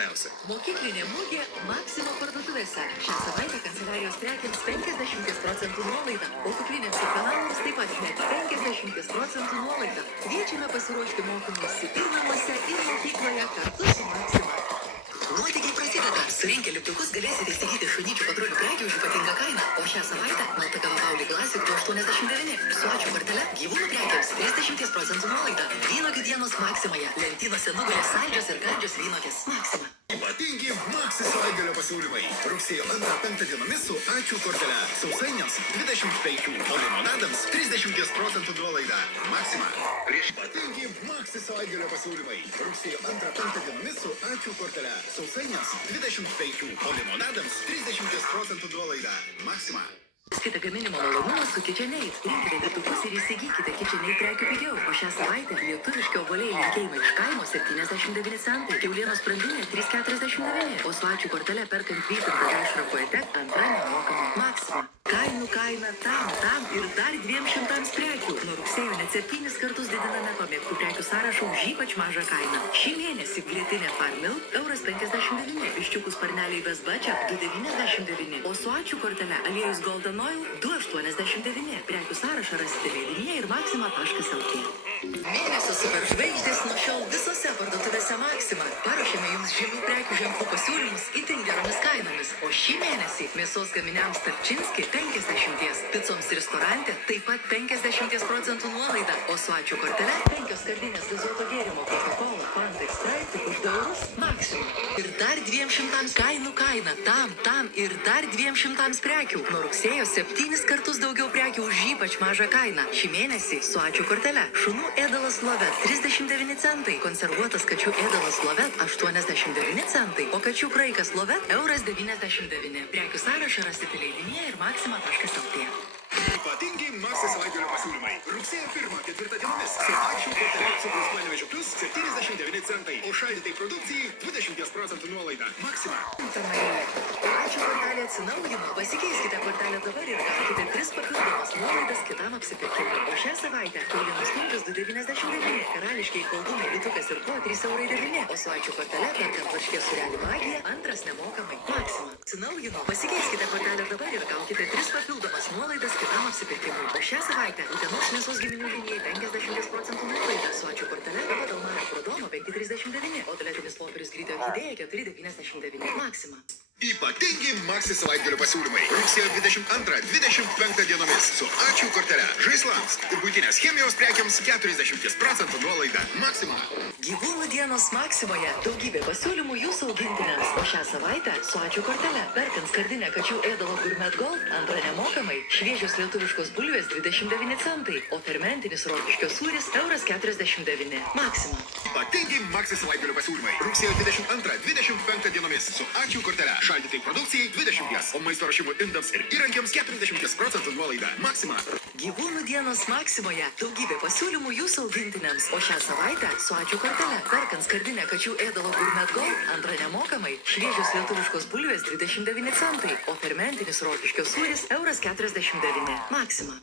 Mokyklinė mugė Maxima parduotuvėse. Šią savaitę kanceliarijos prekiams 50% nuolaida, o kuprinėms ir kanalams taip pat net 50% nuolaida. Kviečiame pasiruošti mokymuisi ir namuose, ir mokykloje kartu su Maxima. Nuotykiai prasideda. Surinkę lipdukus galėsite įsigyti šunyčių patrulių prekių už ypatingą kainą. O šią savaitę Malta Kava Pauli Classic 89. Su ačiū kortele gyvūnų prekiams 30% nuolaida. Vynogių dienos Maximoje. Lentynose nugulė saldžios ir gardžios vynogės. Maxima. Ypatingi Maxi savaitgalio pasiūlymai. Rugsėjo 2-5 dienomis su ačiū kortele. Sausainiams 25, o limonadams 30% nuolaida. Maxima. Ypatingi Maxi savaitgalio pasiūlymai. Rugsėjo 2-5 dienomis su ačiū kortele. Sausainiams 25, o limonadams 30% nuolaida. Maxima. Skite gaminimo malonumą su KitchenAid. Rinkite lipdukus ir įsigykite KitchenAid prekių pigiau. O šią savaitę lietuviški obuoliai linkėjimai iš kaimo 79 centai. Kiaulienos sprandinė 3,49. O su ačiū kortele perkant vytintą dešrą Poetek antra nemokama. Maxima. Kainų kaina tam ir dar 200 prekių. Nuo rugsėjo net 7 kartus didiname pamėgtų prekių sąrašą už ypač mažą kainą. Šį mėnesį grietinė Farm Milk €59, viščiukų sparneliai Vesbačia 2,99, o su ačiū kortele aliejus Golden Oil 2,89. Prekių sąrašą rasite leidinyje ir maxima.lt. Mėnesio superžvaigždės nuo šiol visose parduotuvėse Maxima. Paruošėme jums žymių prekių ženklų pasiūlymus itin geromis kainomis. O šį mėnesį mėsos gaminiams Tarčinski 50, picoms restorante taip pat 50% nuolaida. O su ačiū kortele 5 skardinės gazuoto gėrimo Coca-Cola, Fanta, Sprite už €2 Maxima. Ir dar 200 kainų kaina. Tam ir dar 200 prekių. Nuo rugsėjo 7 kartus daugiau prekių už ypač mažą kainą. Šį mėnesį su ačiū kortele. Šunų ėdalas Lovet 39 centai, konservuotas kačių ėdalas Lovet 89 centai, o kačių kraikas Lovet €99. Prekių sąrašą rasite leidinyje ir maxima.lt. Ypatingi Maxi savaitgalio pasiūlymai. Rugsėjo 1-4 dienomis su ačiū kortele cukrus Panevėžio Plus 79 centai, o šaldytai produkcijai 20% nuolaida. Maxima. Ačiū kortelė atsinaujino. Pasikeiskite kortelę dabar ir gaukite 3 papildomas nuolaidas kitam apsipirkimui. O šią savaitę kiaulienos stumbrus 2,99, karališkiai koldūnai litukas ir po 3,9 €, o su ačiū kortele perkant varškės sūrelių Magija antras nemokamai. Maxima. Atsinaujino. Pasikeiskite kortelę dabar ir gaukite 3 papildomas nuolaidas kitam apsipirkimui. O šią savaitę Utenos mėsos giminių linijai 50% nuolaida. Su ačiū kortele Dalmara Prodomo 5,39, o tualetinis popierius Grytio Orchidėja 4,99. Maxima. Ypatingi Maxi savaitgalio pasiūlymai. Rugsėjo 22-25 dienomis su ačiū kortele. Žaislams ir buitinės chemijos prekiams 40% nuolaida. Maxima. Gyvūnų dienos Maximoje daugybė pasiūlymų jūsų augintiniams. O šią savaitę su ačiū kortele perkant skardinę kačių ėdalo Gourmet Gold antrą nemokamai. Šviežios lietuviškos bulvės 29 centai, o fermentinis rokiškio sūris €49. Maxima. Ypatingi Maxi savaitgalio pasiūlymai. Rugsėjo 22-25 dienomis su ačiū kortele. Šaldytai produkcijai 20, o maisto ruošimo indams ir įrankiams 40% nuolaida. Maxima. Gyvūnų dienos Maximoje daugybė pasiūlymų jūsų augintiniams. O šią savaitę su ačiū kortele perkant skardinę kačių ėdalo Gourmet Gold antrą nemokamai. Šviežios lietuviškos bulvės 29 centai, o fermentinis rokiškio sūris €49. Maxima.